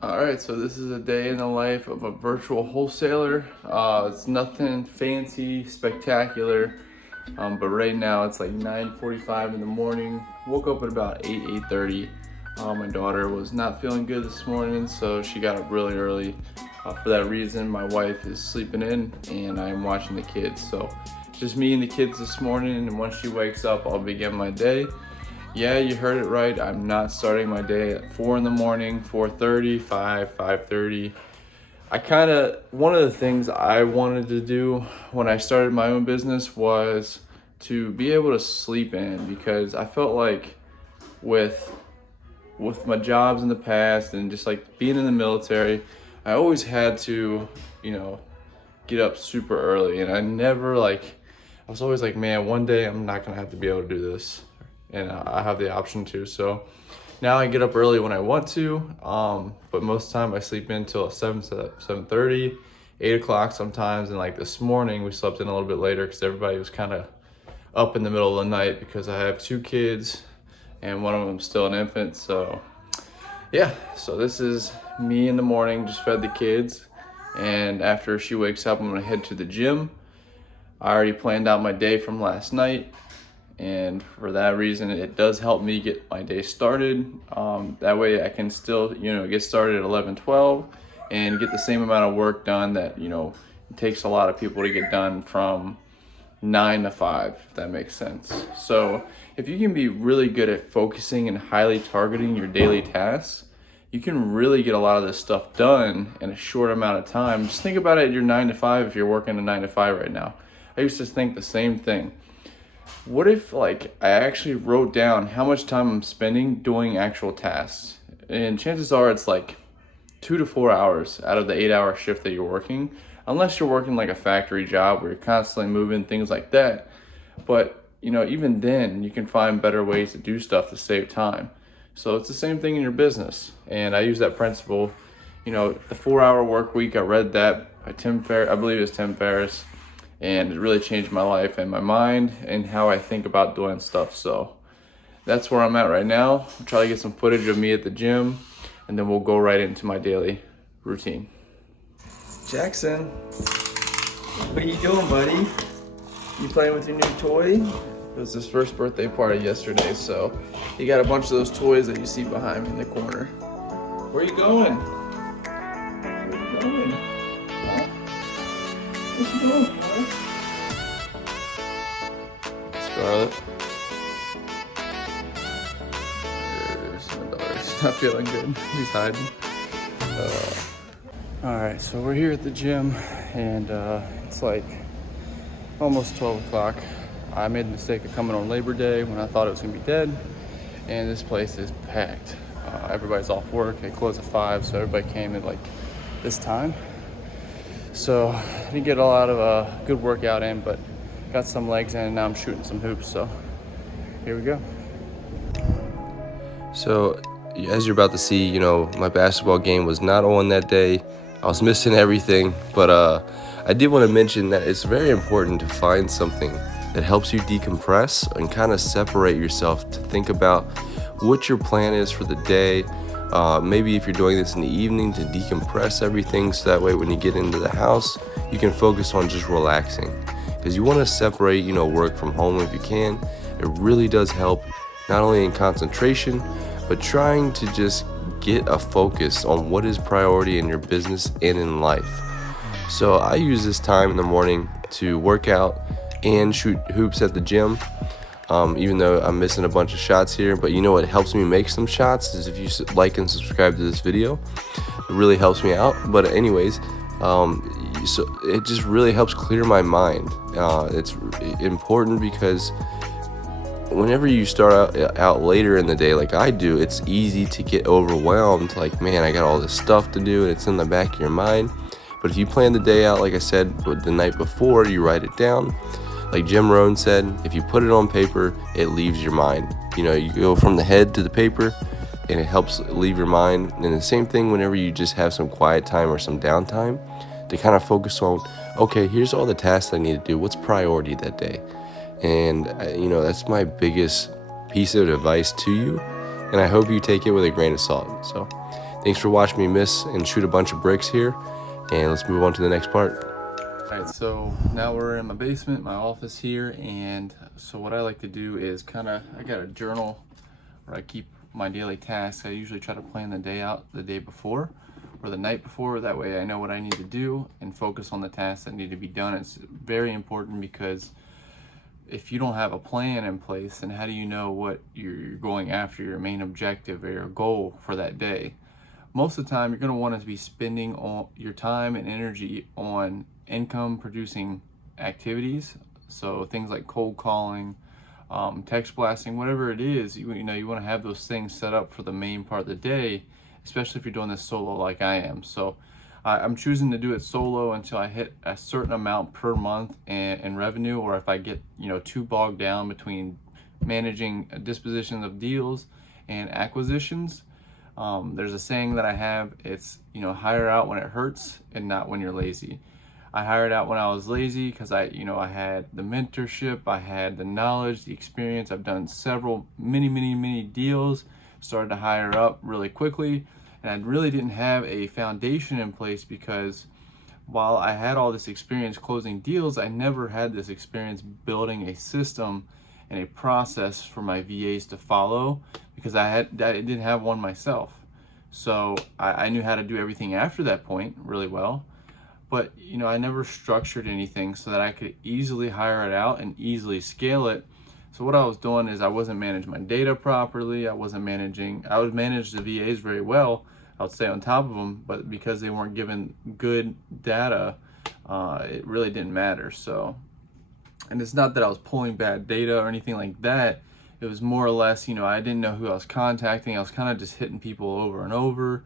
Alright, so this is a day in the life of a virtual wholesaler. It's nothing fancy, spectacular, but right now it's like 9:45 in the morning. Woke up at about 8:30. My daughter was not feeling good this morning, so she got up really early. For that reason, my wife is sleeping in and I'm watching the kids. So just me and the kids this morning, and once she wakes up, I'll begin my day. Yeah, you heard it right. I'm not starting my day at 4 in the morning, 4:30, 5:30. One of the things I wanted to do when I started my own business was to be able to sleep in, because I felt like with my jobs in the past and just like being in the military, I always had to, get up super early, and I was always like, man, one day I'm not gonna have to be able to do this, and I have the option to. So now I get up early when I want to, but most of the time I sleep in until 7:30, 8 o'clock sometimes. And like this morning, we slept in a little bit later because everybody was kind of up in the middle of the night, because I have two kids and one of them's still an infant. So yeah, so this is me in the morning, just fed the kids, and after she wakes up, I'm gonna head to the gym. I already planned out my day from last night, and for that reason, it does help me get my day started. That way I can still, get started at 11:12 and get the same amount of work done that, it takes a lot of people to get done from 9 to 5, if that makes sense. So if you can be really good at focusing and highly targeting your daily tasks, you can really get a lot of this stuff done in a short amount of time. Just think about it at your 9 to 5 if you're working a 9 to 5 right now. I used to think the same thing. What if I actually wrote down how much time I'm spending doing actual tasks? And chances are it's like 2 to 4 hours out of the 8-hour shift that you're working, unless you're working like a factory job where you're constantly moving, things like that. But, even then you can find better ways to do stuff to save time. So it's the same thing in your business. And I use that principle, the 4-hour work week. I read that by Tim Ferriss, I believe it's Tim Ferriss. And it really changed my life and my mind and how I think about doing stuff. So that's where I'm at right now. I'll try to get some footage of me at the gym, and then we'll go right into my daily routine. Jackson, what are you doing, buddy? You playing with your new toy? It was his first birthday party yesterday, so he got a bunch of those toys that you see behind me in the corner. Where are you going? Where are you going? Huh? What's you doing, boy? Scarlett. There's my daughter. She's not feeling good. She's hiding. Alright, so we're here at the gym, and it's like almost 12 o'clock. I made the mistake of coming on Labor Day when I thought it was going to be dead, and this place is packed. Everybody's off work. They close at 5, so everybody came at like this time. So I didn't get a lot of a good workout in, but got some legs in, and now I'm shooting some hoops. So here we go. So as you're about to see, my basketball game was not on that day. I was missing everything, but I did want to mention that it's very important to find something that helps you decompress and kind of separate yourself, to think about what your plan is for the day. Maybe if you're doing this in the evening, to decompress everything, so that way when you get into the house, you can focus on just relaxing. Because you want to separate, work from home if you can. It really does help, not only in concentration, but trying to just get a focus on what is priority in your business and in life. So I use this time in the morning to work out and shoot hoops at the gym. Even though I'm missing a bunch of shots here, but what helps me make some shots is if you like and subscribe to this video. It really helps me out. But anyways, so it just really helps clear my mind. It's important because whenever you start out later in the day like I do, it's easy to get overwhelmed, like, man, I got all this stuff to do, and it's in the back of your mind. But if you plan the day out, like I said, the night before, you write it down. Like Jim Rohn said, if you put it on paper, it leaves your mind. You go from the head to the paper, and it helps leave your mind. And the same thing whenever you just have some quiet time or some downtime, to kind of focus on, okay, here's all the tasks I need to do. What's priority that day? And, that's my biggest piece of advice to you. And I hope you take it with a grain of salt. So Thanks for watching me miss and shoot a bunch of bricks here, and let's move on to the next part. All right, so now we're in my basement, my office here, and so what I like to do is I got a journal where I keep my daily tasks. I usually try to plan the day out the day before or the night before. That way I know what I need to do and focus on the tasks that need to be done. It's very important because if you don't have a plan in place, then how do you know what you're going after, your main objective or your goal for that day? Most of the time, you're going to want to be spending all your time and energy on income producing activities. So things like cold calling, text blasting, whatever it is, you want to have those things set up for the main part of the day, especially if you're doing this solo like I am. So I'm choosing to do it solo until I hit a certain amount per month in revenue, or if I get too bogged down between managing disposition of deals and acquisitions. There's a saying that I have, it's hire out when it hurts and not when you're lazy. I hired out when I was lazy because I had the mentorship, I had the knowledge, the experience. I've done many deals, started to hire up really quickly, and I really didn't have a foundation in place because while I had all this experience closing deals, I never had this experience building a system and a process for my VAs to follow because I didn't have one myself. So I knew how to do everything after that point really well, but I never structured anything so that I could easily hire it out and easily scale it. So what I was doing is I wasn't managing my data properly. I would manage the VAs very well. I would stay on top of them, but because they weren't given good data, it really didn't matter. So, and it's not that I was pulling bad data or anything like that. It was more or less, I didn't know who I was contacting. I was kind of just hitting people over and over,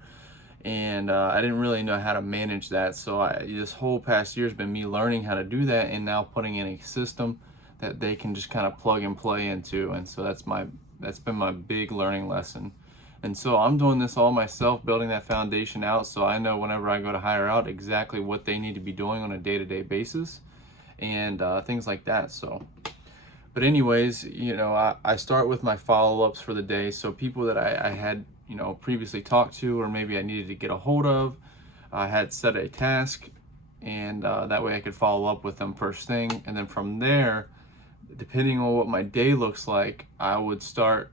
and I didn't really know how to manage that. So this whole past year has been me learning how to do that, and now putting in a system that they can just kind of plug and play into. And so that's been my big learning lesson. And so I'm doing this all myself, building that foundation out, so I know whenever I go to hire out exactly what they need to be doing on a day-to-day basis and things like that. So, but anyways, I start with my follow-ups for the day. So people that I had previously talked to, or maybe I needed to get a hold of, I had set a task, and that way I could follow up with them first thing. And then from there, depending on what my day looks like, I would start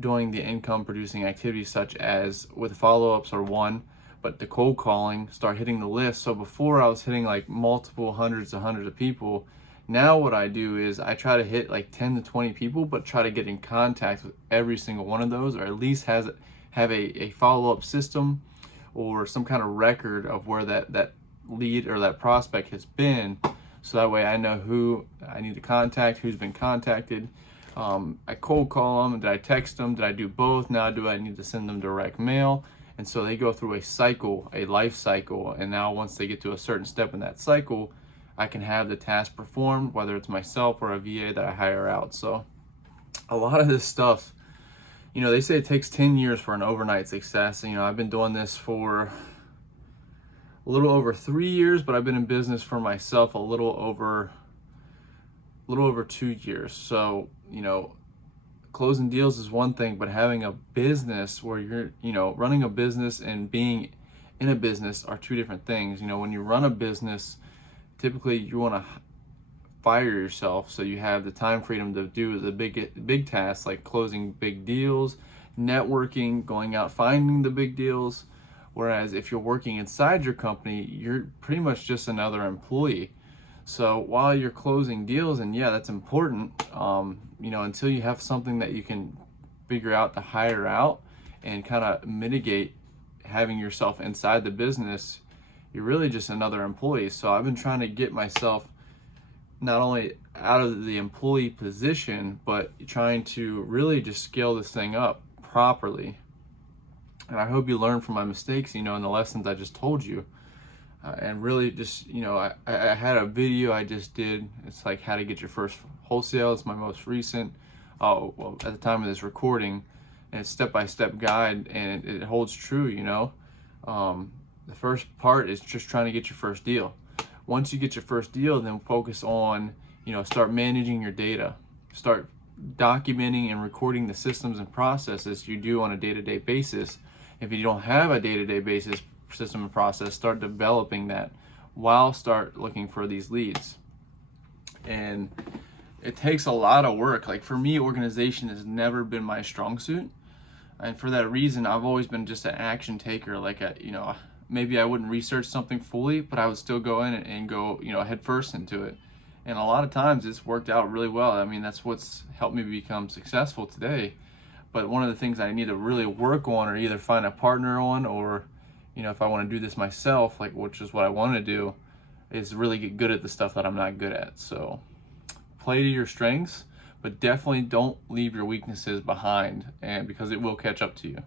doing the income producing activities, such as with follow-ups or one, but the cold calling, start hitting the list. So before I was hitting like multiple hundreds of people. Now what I do is I try to hit like 10 to 20 people, but try to get in contact with every single one of those, or at least have a follow-up system or some kind of record of where that lead or that prospect has been. So that way I know who I need to contact, who's been contacted. I cold call them. Did I text them? Did I do both? Now do I need to send them direct mail? And so they go through a cycle, a life cycle. And now once they get to a certain step in that cycle, I can have the task performed, whether it's myself or a VA that I hire out. So a lot of this stuff, they say it takes 10 years for an overnight success. I've been doing this for a little over 3 years, but I've been in business for myself a little over 2 years. So, closing deals is one thing, but having a business where you're, running a business and being in a business are two different things. When you run a business, typically you want to fire yourself so you have the time freedom to do the big tasks like closing big deals, networking, going out finding the big deals. Whereas if you're working inside your company, you're pretty much just another employee. So while you're closing deals, and yeah, that's important, until you have something that you can figure out to hire out and kind of mitigate having yourself inside the business, you're really just another employee. So I've been trying to get myself not only out of the employee position, but trying to really just scale this thing up properly. And I hope you learn from my mistakes, and the lessons I just told you. And really just, I had a video I just did. It's like how to get your first wholesale. It's my most recent, at the time of this recording, and it's step-by-step guide, and it holds true, The first part is just trying to get your first deal. Once you get your first deal, then focus on, start managing your data. Start documenting and recording the systems and processes you do on a day-to-day basis. If you don't have a day-to-day basis system and process, start developing that while start looking for these leads. And it takes a lot of work. Like for me, organization has never been my strong suit. And for that reason, I've always been just an action taker. Like, maybe I wouldn't research something fully, but I would still go in and go, head first into it. And a lot of times it's worked out really well. I mean, that's what's helped me become successful today. But one of the things I need to really work on, or either find a partner on, or, if I want to do this myself, like, which is what I want to do, is really get good at the stuff that I'm not good at. So play to your strengths, but definitely don't leave your weaknesses behind, and because it will catch up to you.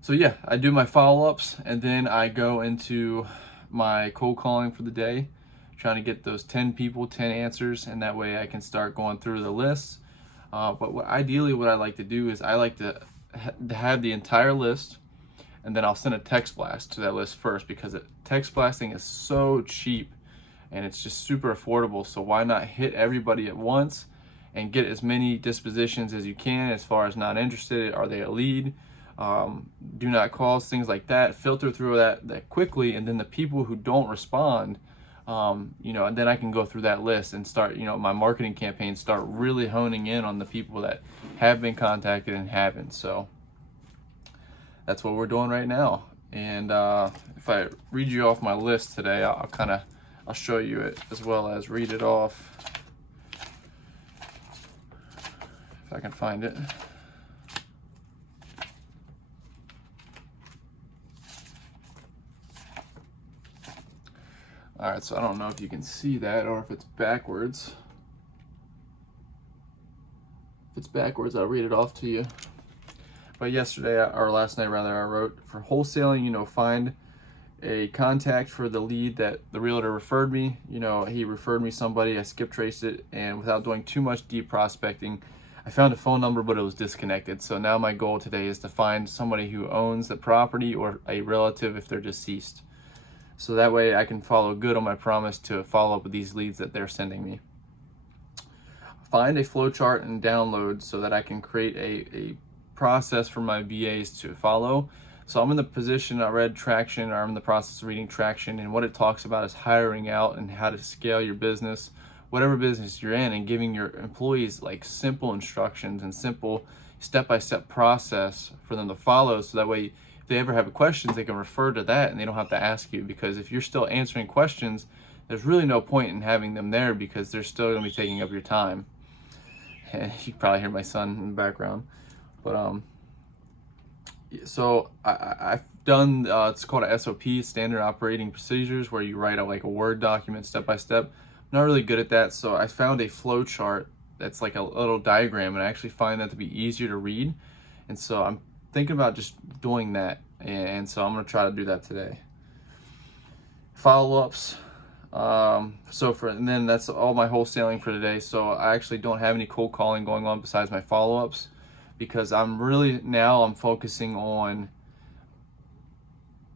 So yeah, I do my follow-ups, and then I go into my cold calling for the day, trying to get those 10 people, 10 answers, and that way I can start going through the lists. But ideally what I like to do is I like to have the entire list, and then I'll send a text blast to that list first, because text blasting is so cheap and it's just super affordable. So why not hit everybody at once and get as many dispositions as you can, as far as not interested, are they a lead, do not calls, things like that. Filter through that quickly, and then the people who don't respond, and then I can go through that list and start, my marketing campaign, start really honing in on the people that have been contacted and haven't. So that's what we're doing right now. And if I read you off my list today, I'll show you it, as well as read it off if I can find it. All right, so I don't know if you can see that or if it's backwards. If it's backwards, I'll read it off to you. But yesterday, or last night rather, I wrote, for wholesaling, find a contact for the lead that the realtor referred me. He referred me somebody, I skip traced it, and without doing too much deep prospecting, I found a phone number, but it was disconnected. So now my goal today is to find somebody who owns the property, or a relative if they're deceased. So that way I can follow good on my promise to follow up with these leads that they're sending me. Find a flowchart and download so that I can create a process for my VAs to follow. So I'm in the position, I read Traction, or I'm in the process of reading Traction, and what it talks about is hiring out and how to scale your business, whatever business you're in, and giving your employees like simple instructions and simple step-by-step process for them to follow. So that way, if they ever have questions, they can refer to that and they don't have to ask you. Because if you're still answering questions, there's really no point in having them there, because they're still going to be taking up your time. And you can probably hear my son in the background. But so I've done, it's called a SOP, Standard Operating Procedures, where you write out like a Word document step by step. I'm not really good at that, so I found a flow chart that's like a little diagram, and I actually find that to be easier to read. And so I'm thinking about just doing that, and so I'm going to try to do that today. Follow-ups. And then that's all my wholesaling for today. So I actually don't have any cold calling going on besides my follow-ups, because I'm focusing on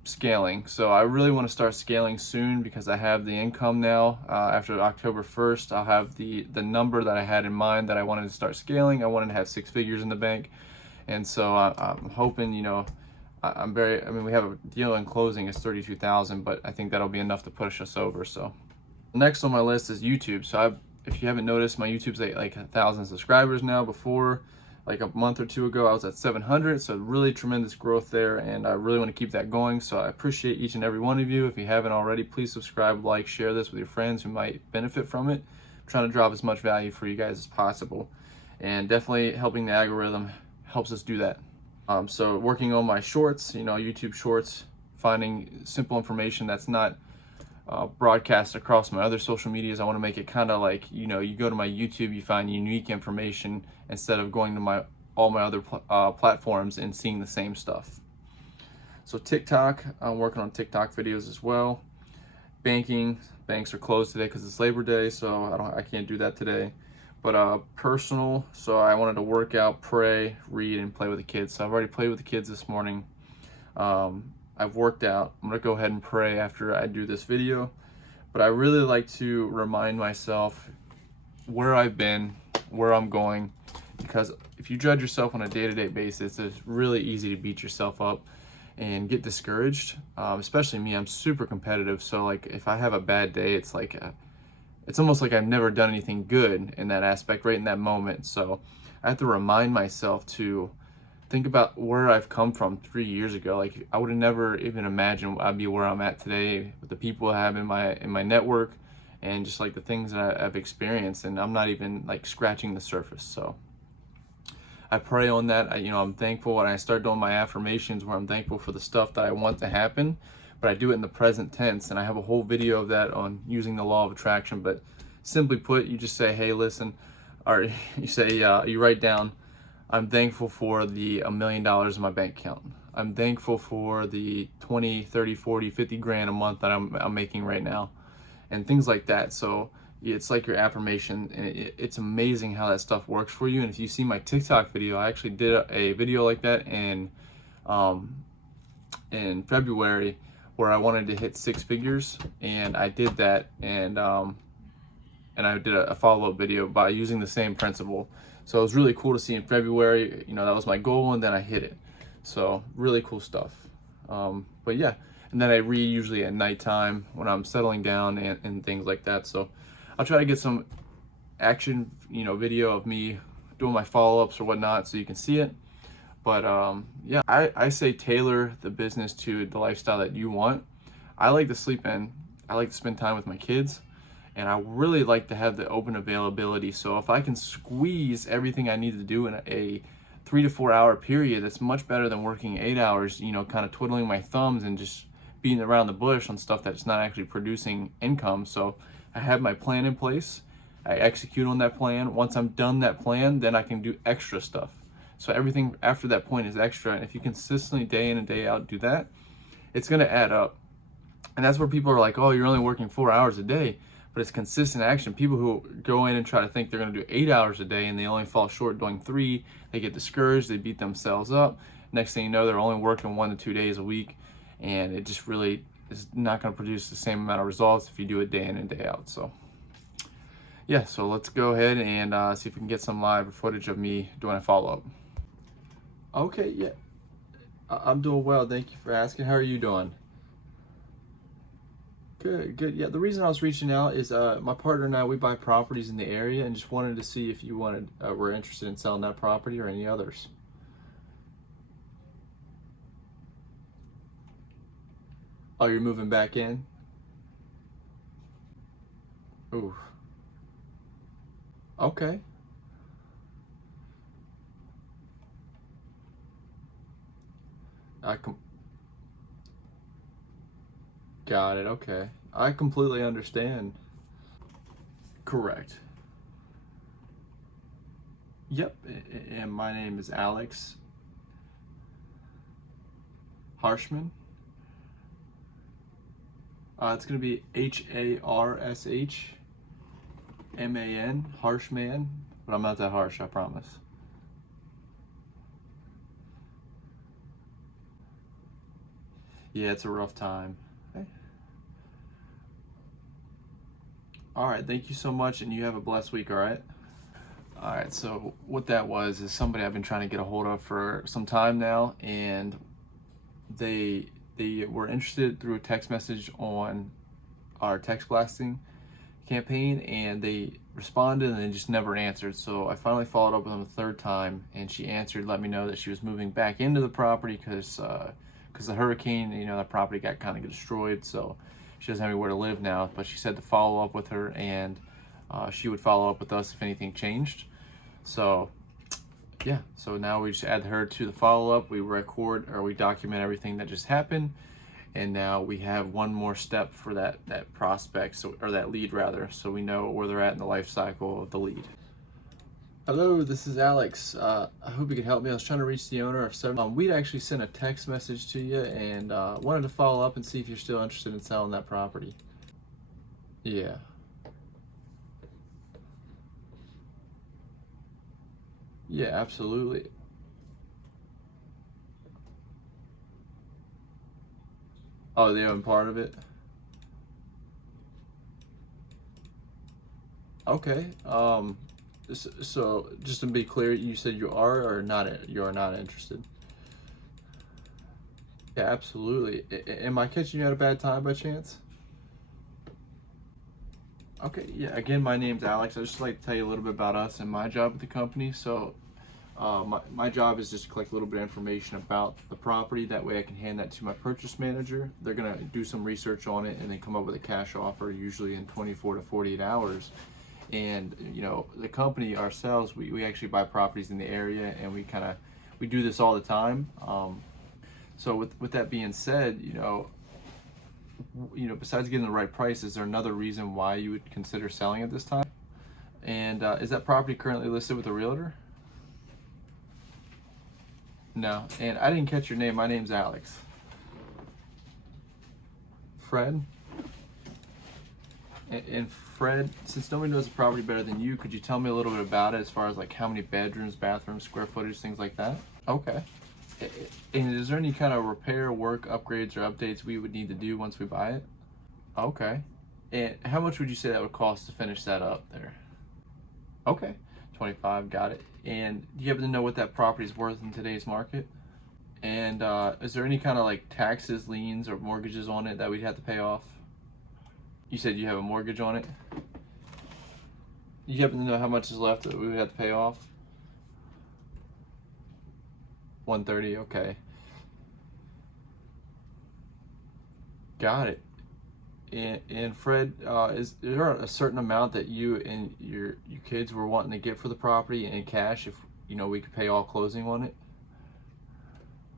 scaling. So I really want to start scaling soon, because I have the income now. After October 1st, I'll have the number that I had in mind that I wanted to start scaling. I wanted to have 6 figures in the bank. And so I'm hoping, we have a deal in closing is 32,000, but I think that'll be enough to push us over. So next on my list is YouTube. So if you haven't noticed, my YouTube's at like 1,000 subscribers now. Before, like a month or two ago, I was at 700. So really tremendous growth there, and I really want to keep that going. So I appreciate each and every one of you. If you haven't already, please subscribe, like, share this with your friends who might benefit from it. I'm trying to drop as much value for you guys as possible, and definitely helping the algorithm helps us do that. So working on my shorts, YouTube shorts, finding simple information that's not broadcast across my other social medias. I want to make it kind of like, you go to my YouTube, you find unique information instead of going to all my other platforms and seeing the same stuff. So TikTok, I'm working on TikTok videos as well. Banks are closed today because it's Labor Day, so I can't do that today. But personal, so I wanted to work out, pray, read, and play with the kids. So I've already played with the kids this morning. I've worked out. I'm gonna go ahead and pray after I do this video. But I really like to remind myself where I've been, where I'm going, because if you judge yourself on a day-to-day basis, it's really easy to beat yourself up and get discouraged. Especially me, I'm super competitive. So like if I have a bad day, it's like it's almost like I've never done anything good in that aspect right in that moment. So I have to remind myself to think about where I've come from 3 years ago. Like I would have never even imagined I'd be where I'm at today with the people I have in my network and just like the things that I've experienced, and I'm not even like scratching the surface. So I pray on that. I'm thankful when I start doing my affirmations where I'm thankful for the stuff that I want to happen, but I do it in the present tense, and I have a whole video of that on using the law of attraction. But simply put, you just say, hey, listen, or you say, you write down, I'm thankful for the $1 million in my bank account. I'm thankful for the 20, 30, 40, 50 grand a month that I'm making right now, and things like that. So it's like your affirmation, and it's amazing how that stuff works for you. And if you see my TikTok video, I actually did a video like that in February where I wanted to hit 6 figures, and I did that, and I did a follow-up video by using the same principle. So it was really cool to see in February, that was my goal, and then I hit it. So really cool stuff. But yeah, and then I read usually at nighttime when I'm settling down and things like that. So I'll try to get some action, video of me doing my follow-ups or whatnot so you can see it. But yeah, I say tailor the business to the lifestyle that you want. I like to sleep in. I like to spend time with my kids. And I really like to have the open availability. So if I can squeeze everything I need to do in a 3 to 4 hour period, that's much better than working 8 hours, kind of twiddling my thumbs and just beating around the bush on stuff that's not actually producing income. So I have my plan in place. I execute on that plan. Once I'm done that plan, then I can do extra stuff. So everything after that point is extra. And if you consistently day in and day out do that, it's going to add up. And that's where people are like, oh, you're only working 4 hours a day. But it's consistent action. People who go in and try to think they're going to do 8 hours a day and they only fall short doing 3, they get discouraged, they beat themselves up. Next thing you know, they're only working 1 to 2 days a week, and it just really is not going to produce the same amount of results if you do it day in and day out. So yeah, so let's go ahead and see if we can get some live footage of me doing a follow-up. Okay, yeah, I'm doing well. Thank you for asking. How are you doing? Good. Yeah, the reason I was reaching out is my partner and I, we buy properties in the area, and just wanted to see if you were interested in selling that property or any others. Oh, you're moving back in? Ooh. Okay. I com Got it. Okay. I completely understand. Correct. Yep. And my name is Alex Harshman. It's going to be Harshman, Harshman, but I'm not that harsh, I promise. Yeah, it's a rough time. Okay. All right, thank you so much, and you have a blessed week, all right? All right, so what that was is somebody I've been trying to get a hold of for some time now, and they were interested through a text message on our text blasting campaign, and they responded and they just never answered. So I finally followed up with them a third time, and she answered, let me know that she was moving back into the property because the hurricane, that property got kind of destroyed, so she doesn't have anywhere to live now. But she said to follow up with her, and she would follow up with us if anything changed. So yeah, so now we just add her to the follow-up. We record, or we document everything that just happened, and now we have one more step for that prospect, or that lead rather, so we know where they're at in the life cycle of the lead. Hello, this is Alex. I hope you can help me. I was trying to reach the owner of several. We'd actually sent a text message to you, and wanted to follow up and see if you're still interested in selling that property. Yeah. Yeah, absolutely. Oh, they own part of it? Okay. So just to be clear, you said you are or not, you are not interested. Yeah, absolutely. Am I catching you at a bad time by chance? Okay, yeah, again, my name's Alex. I'd just like to tell you a little bit about us and my job at the company. So my job is just to collect a little bit of information about the property. That way I can hand that to my purchase manager. They're gonna do some research on it and then come up with a cash offer, usually in 24 to 48 hours. And the company ourselves, we actually buy properties in the area, and we do this all the time. So with that being said, besides getting the right price, is there another reason why you would consider selling at this time? And is that property currently listed with a realtor? No. And I didn't catch your name. My name's Alex. Fred? And Fred, since nobody knows the property better than you, could you tell me a little bit about it, as far as like how many bedrooms, bathrooms, square footage, things like that? Okay. And is there any kind of repair, work, upgrades, or updates we would need to do once we buy it? Okay. And how much would you say that would cost to finish that up there? Okay. 25, got it. And do you happen to know what that property is worth in today's market? And is there any kind of like taxes, liens, or mortgages on it that we'd have to pay off? You said you have a mortgage on it? You happen to know how much is left that we would have to pay off? 130, okay. Got it. And Fred, is there a certain amount that you and your kids were wanting to get for the property in cash, if we could pay all closing on it?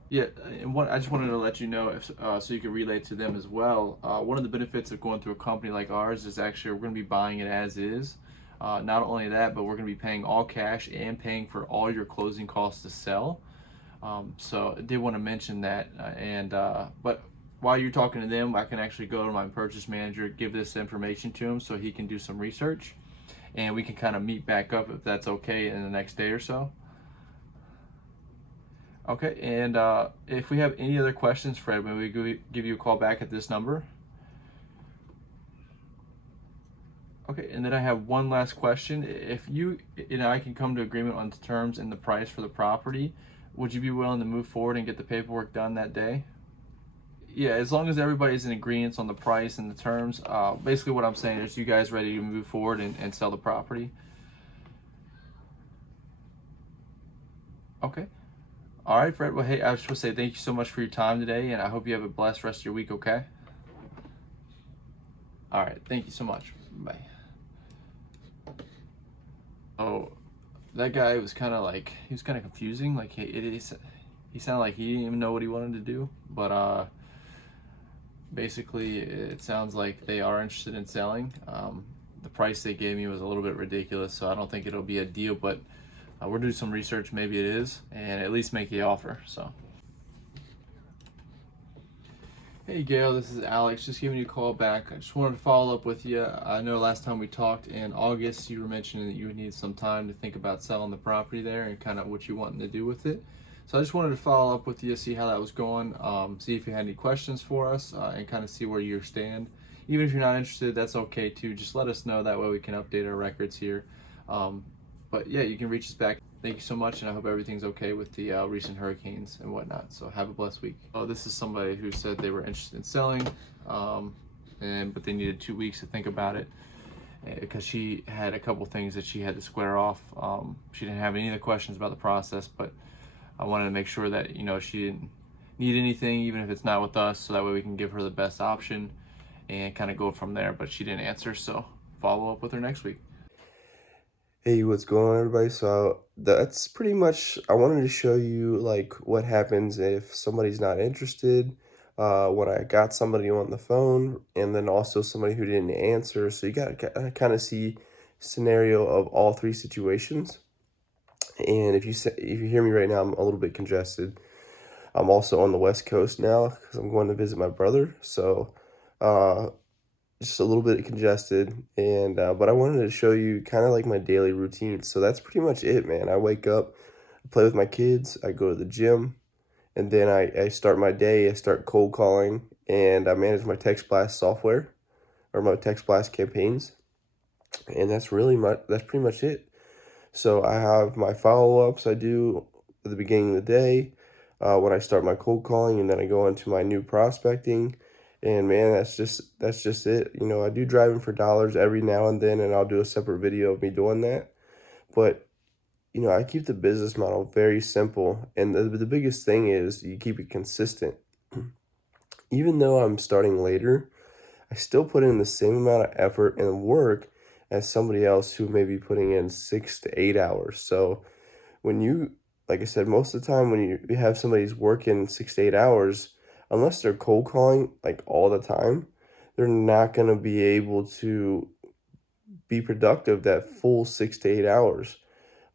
Yeah, and I just wanted to let you know, if so you can relate to them as well. One of the benefits of going through a company like ours is actually we're going to be buying it as is. Not only that, but we're going to be paying all cash and paying for all your closing costs to sell. So I did want to mention that. But while you're talking to them, I can actually go to my purchase manager, give this information to him so he can do some research, and we can kind of meet back up, if that's okay, in the next day or so. Okay, and if we have any other questions, Fred, maybe we give you a call back at this number. Okay, and then I have one last question. If you and I can come to agreement on the terms and the price for the property, would you be willing to move forward and get the paperwork done that day? Yeah, as long as everybody's in agreement on the price and the terms. Basically what I'm saying is, you guys ready to move forward and sell the property? Okay. All right, Fred. Well, hey, I just want to say thank you so much for your time today, and I hope you have a blessed rest of your week, okay? All right, thank you so much. Bye. Oh, that guy was kind of confusing. Like he sounded like he didn't even know what he wanted to do. But basically, it sounds like they are interested in selling. The price they gave me was a little bit ridiculous, so I don't think it'll be a deal. But we'll do some research. Maybe it is, and at least make the offer. So. Hey Gail, this is Alex, just giving you a call back. I just wanted to follow up with you. I know last time we talked in August, you were mentioning that you would need some time to think about selling the property there and kind of what you wanted to do with it. So I just wanted to follow up with you, see how that was going, see if you had any questions for us, and kind of see where you stand. Even if you're not interested, that's okay too. Just let us know, that way we can update our records here. But yeah, you can reach us back. Thank you so much, and I hope everything's okay with the recent hurricanes and whatnot. So have a blessed week. Oh, this is somebody who said they were interested in selling, but they needed 2 weeks to think about it, because she had a couple things that she had to square off. She didn't have any of the questions about the process, but I wanted to make sure that she didn't need anything, even if it's not with us, so that way we can give her the best option and kind of go from there. But she didn't answer, so follow up with her next week. Hey, what's going on, everybody? So that's pretty much, I wanted to show you like what happens if somebody's not interested, when I got somebody on the phone, and then also somebody who didn't answer. So you got to kind of see scenario of all three situations. And if you hear me right now, I'm a little bit congested. I'm also on the West Coast now because I'm going to visit my brother. So just a little bit congested, and but I wanted to show you kind of like my daily routine. So that's pretty much it, man. I wake up, I play with my kids, I go to the gym, and then I start my day. I start cold calling, and I manage my text blast software, or my text blast campaigns, and that's pretty much it. So I have my follow-ups I do at the beginning of the day, when I start my cold calling, and then I go into my new prospecting. And man, that's just it. You know, I do driving for dollars every now and then, and I'll do a separate video of me doing that. But you know, I keep the business model very simple, and the biggest thing is you keep it consistent. Even though I'm starting later, I still put in the same amount of effort and work as somebody else who may be putting in 6 to 8 hours. So when you, like I said, most of the time when you have somebody who's working 6 to 8 hours, unless they're cold calling like all the time, they're not going to be able to be productive that full 6 to 8 hours.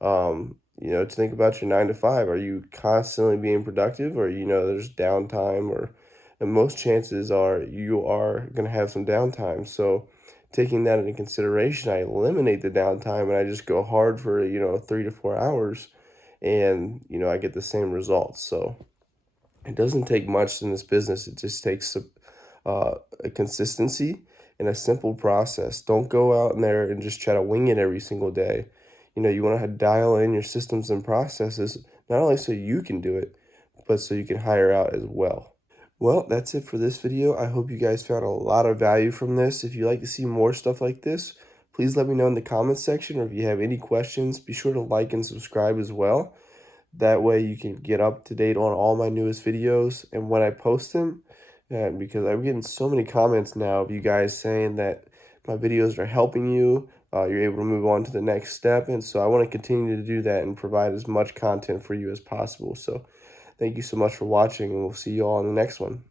You know, to think about your 9 to 5. Are you constantly being productive, or you know there's downtime, or and most chances are you are gonna have some downtime. So taking that into consideration, I eliminate the downtime and I just go hard for, you know, 3 to 4 hours, and you know I get the same results. So it doesn't take much in this business. It just takes a consistency and a simple process. Don't go out in there and just try to wing it every single day. You know, you want to dial in your systems and processes, not only so you can do it, but so you can hire out as well. Well, that's it for this video. I hope you guys found a lot of value from this. If you'd like to see more stuff like this, please let me know in the comments section, or if you have any questions, be sure to like and subscribe as well. That way you can get up to date on all my newest videos and when I post them. Because I'm getting so many comments now of you guys saying that my videos are helping you. You're able to move on to the next step. And so I want to continue to do that and provide as much content for you as possible. So thank you so much for watching, and we'll see you all in the next one.